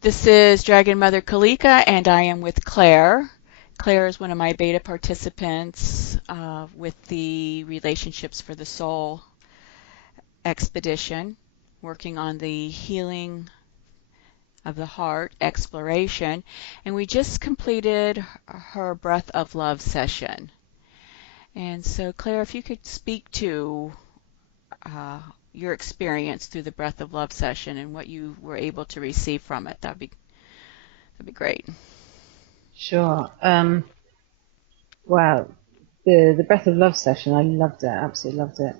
This is Dragon Mother Kalika, and I am with Claire. Claire is one of my beta participants with the Relationships for the Soul expedition, working on the healing of the heart exploration. And we just completed her Breath of Love session. And so, Claire, if you could speak to uh, your experience through the Breath of Love session and what you were able to receive from it, that'd be great. Sure. Wow. The Breath of Love session, I loved it. Absolutely loved it.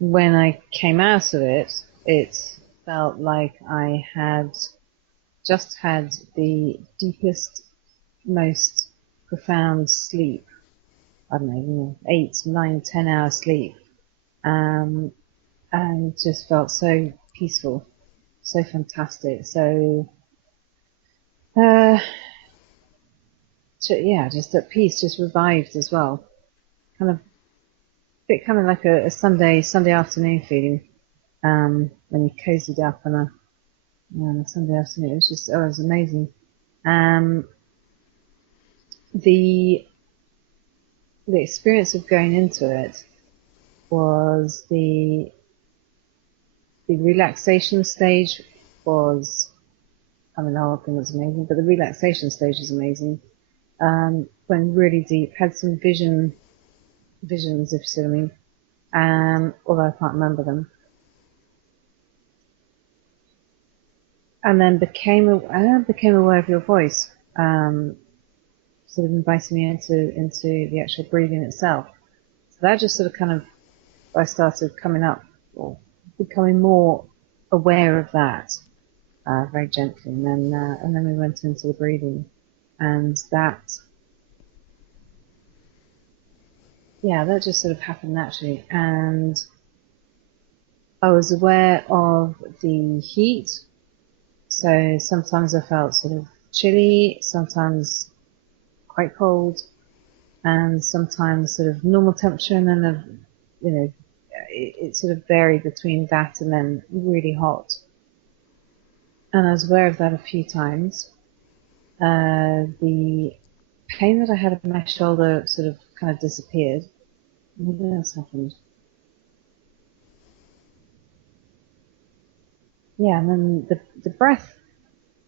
When I came out of it, it felt like I had just had the deepest, most profound sleep. I don't know, 8, 9, 10 hours sleep. Um, and just felt so peaceful, so fantastic. So, uh, yeah, just at peace, just revived as well. Kind of bit kind of like a Sunday afternoon feeling when you cozied up on a Sunday afternoon. It was just, oh, it was amazing. Um, the the experience of going into it was the relaxation stage was, I mean, the whole thing was amazing, but the relaxation stage was amazing. Went really deep, had some visions, if you see what I mean. Although I can't remember them. And then became aware of your voice, sort of inviting me into the actual breathing itself. So that just sort of kind of, I started coming up, or becoming more aware of that, very gently, and then we went into the breathing, and that just sort of happened naturally, and I was aware of the heat. So sometimes I felt sort of chilly, sometimes quite cold, and sometimes sort of normal temperature, and then it sort of varied between that and then really hot. And I was aware of that a few times. The pain that I had in my shoulder sort of kind of disappeared. What else happened? Yeah, and then the breath.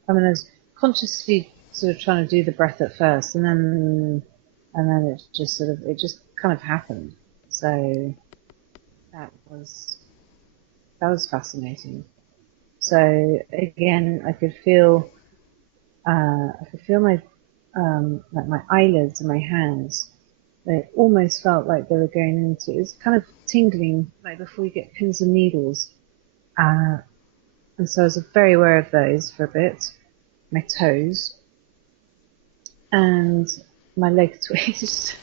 I mean, I was consciously sort of trying to do the breath at first, and then it just kind of happened. So that was that was fascinating. So again, I could feel my like my eyelids and my hands. They almost felt like they were going into. It was kind of tingling, like before you get pins and needles. Uh, and so I was very aware of those for a bit. My toes and my leg twitched.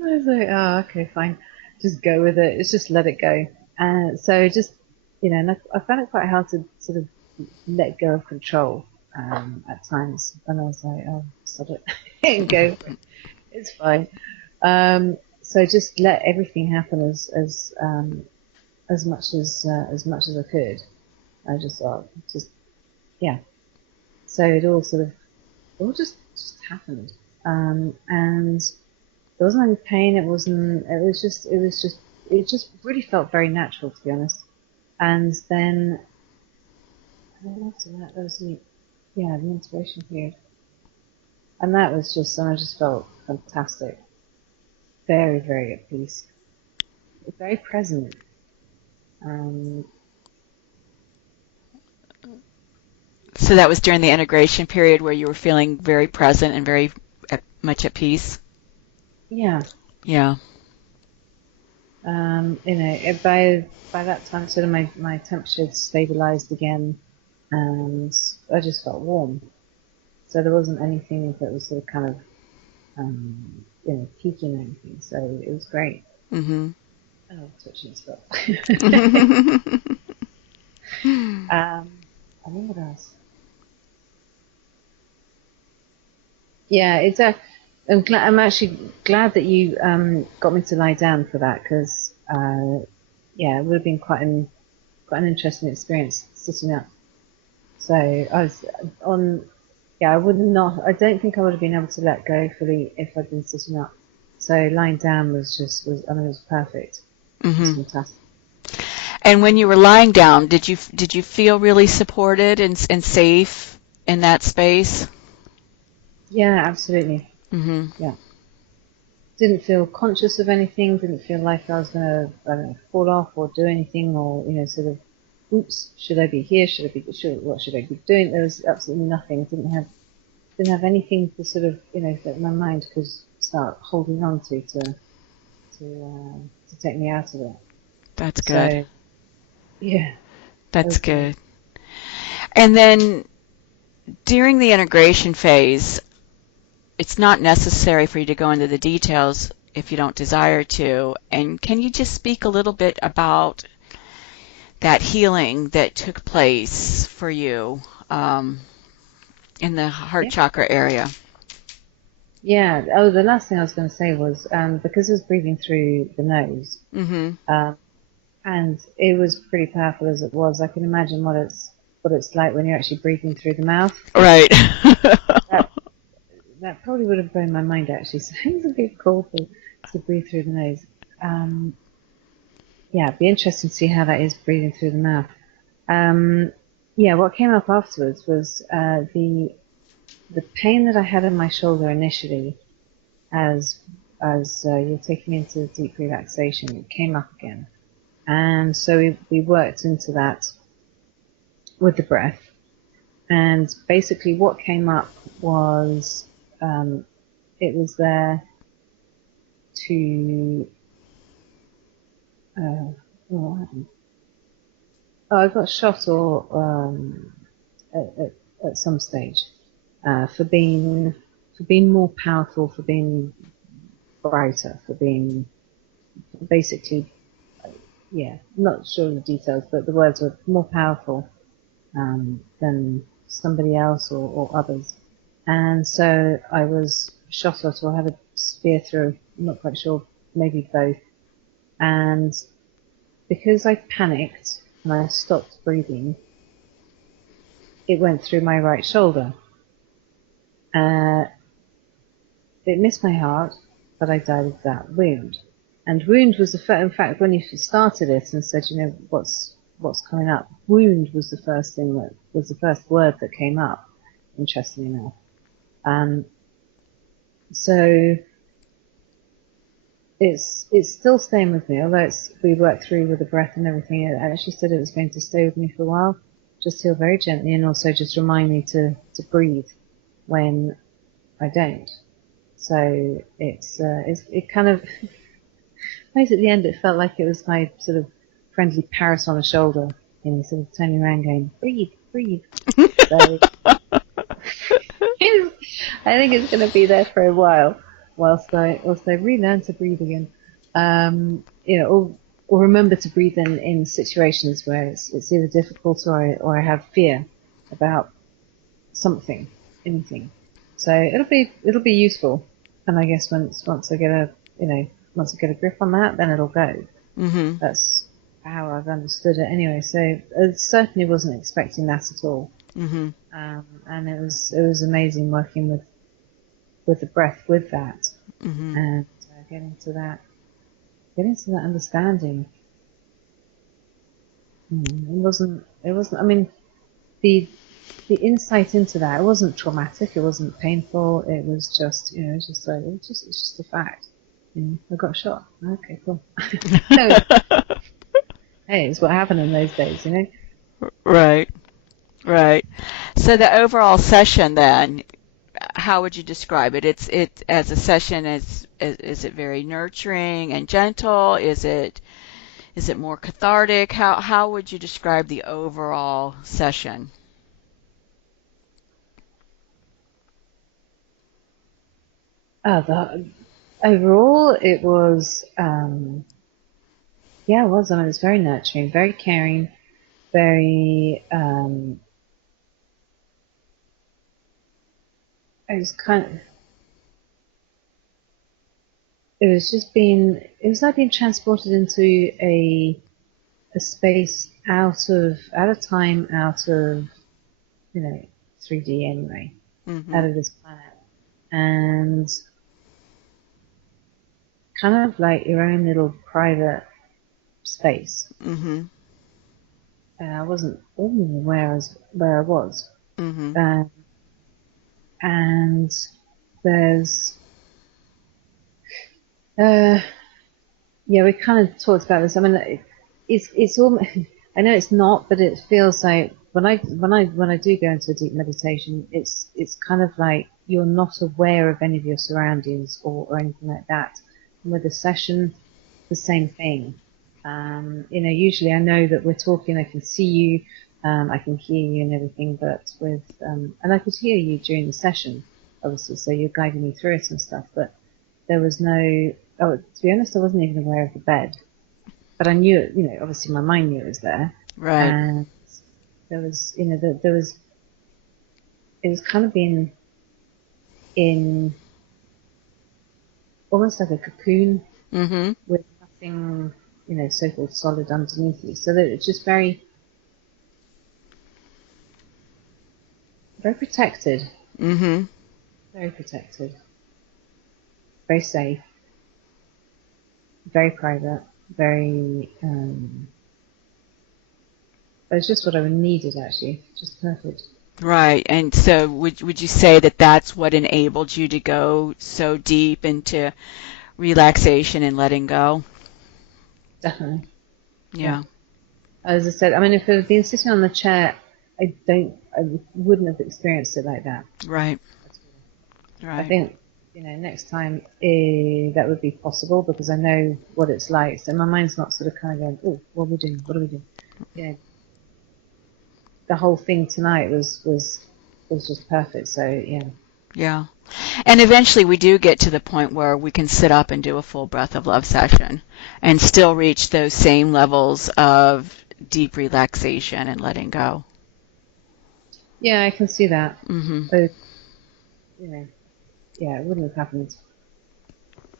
I was like, oh, okay, fine, just go with it. It's just let it go. So just and I found it quite hard to sort of let go of control at times. And I was like, oh, sod it, and go for it. It's fine. So just let everything happen as much as I could. I just thought, just yeah. So it all just happened, and there wasn't any pain. It wasn't. It just really felt very natural, to be honest. And then after that, there was the integration period, and that was just, and I just felt fantastic, very very at peace, very present. Um, So that was during the integration period where you were feeling very present and very much at peace. yeah, Yeah. by that time, sort of my temperature had stabilized again, and I just felt warm. So there wasn't anything that was sort of kind of peaking or anything. So it was great. Mhm. Oh, touching stuff. Mhm. I think what else? Yeah, it's a. I'm actually glad that you got me to lie down for that, because yeah, it would have been quite an quite an interesting experience sitting up. So I was on, yeah, I don't think I would have been able to let go fully if I'd been sitting up. So lying down I mean, it was perfect. It was fantastic. And when you were lying down, did you feel really supported and safe in that space? Yeah, absolutely. Mhm. Yeah. Didn't feel conscious of anything, didn't feel like I was going to, I don't know, fall off or do anything or, sort of, oops, should I be here? What should I be doing? There was absolutely nothing. Didn't have anything to sort of, that my mind could start holding on to take me out of it. That's good. So, yeah, that That's was great. good. And then during the integration phase, it's not necessary for you to go into the details if you don't desire to. And can you just speak a little bit about that healing that took place for you in the heart Yeah. chakra area? Yeah. Oh, the last thing I was going to say was, because I was breathing through the nose, Mm-hmm. um, and it was pretty powerful as it was. I can imagine what it's like when you're actually breathing through the mouth. Right. That that probably would have blown my mind actually. So it was a bit cool to breathe through the nose. Um, yeah, it'd be interesting to see how that is breathing through the mouth. Yeah, what came up afterwards was the pain that I had in my shoulder initially, as you're taking me into deep relaxation, it came up again, and so we worked into that with the breath. And basically, what came up was it was there to what happened? Oh, I got shot or at some stage for being more powerful, for being brighter, for being basically, yeah, not sure of the details, but the words were more powerful than somebody else or others. And so I was shot at or had a spear through, I'm not quite sure, maybe both. And because I panicked and I stopped breathing, it went through my right shoulder. Uh, it missed my heart, but I died of that wound. And wound was in fact, when you started it and said, what's coming up, wound was the first thing that was the first word that came up, interestingly enough. So it's still staying with me, although we worked through with the breath and everything. It actually said it was going to stay with me for a while, just heal very gently, and also just remind me to breathe when I don't. So it kind of, right at the end, it felt like it was my sort of friendly parrot on the shoulder, sort of turning around going, breathe, breathe. So I think it's going to be there for a while, whilst I relearn to breathe again. Or remember to breathe in situations where it's either difficult or I have fear about something, anything. So it'll be useful, and I guess once I get a grip on that, then it'll go. Mm-hmm. That's how I've understood it anyway. So I certainly wasn't expecting that at all. Mm-hmm. And it was amazing working with the breath with that, Mm-hmm. and getting to that understanding. It wasn't. I mean, the the insight into that. It wasn't traumatic. It wasn't painful. It was just, it's just a fact. I got shot. Okay, cool. So, hey, it's what happened in those days. Right. Right. So the overall session then, how would you describe it? It as a session is it very nurturing and gentle? Is it more cathartic? How would you describe the overall session? Overall, it was, yeah, it was. I mean, it was very nurturing, very caring, very. It was kind of. It was like being transported into a space out of time, out of 3D anyway, out of this planet, and kind of like your own little private space. And I wasn't aware where I was. And there's we kind of talked about this. I mean, it's all. I know it's not, but it feels like when I do go into a deep meditation, it's kind of like you're not aware of any of your surroundings or anything like that. And with a session, the same thing. Usually I know that we're talking. I can see you, I can hear you and everything. But with and I could hear you during the session, obviously. So you're guiding me through it and stuff. But there was no. Oh, to be honest, I wasn't even aware of the bed. But I knew it, obviously my mind knew it was there. Right. And there was, it was kind of being in almost like a cocoon with nothing, so-called solid underneath you. So that it's just very, very protected. Very protected. Very safe. Very private. Very, it was just what I needed, actually. Just perfect. Right. And so would you say that that's what enabled you to go so deep into relaxation and letting go? Definitely. Yeah. As I said, I mean, if I had been sitting on the chair, I wouldn't have experienced it like that. Right. Right. I think, next time that would be possible because I know what it's like. So my mind's not sort of kind of going, oh, what are we doing? What are we doing? The whole thing tonight was just perfect. So yeah. Yeah. And eventually we do get to the point where we can sit up and do a full breath of love session and still reach those same levels of deep relaxation and letting go. Yeah, I can see that. But, it wouldn't have happened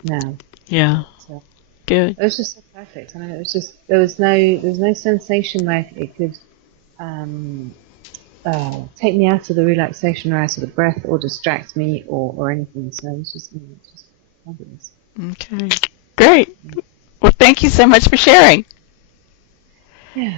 now. Yeah. So, good. It was just so perfect. I mean, it was just, there was no sensation like it could take me out of the relaxation or out of the breath or distract me or anything. So it was just fabulous. Okay. Great. Well, thank you so much for sharing. Yeah.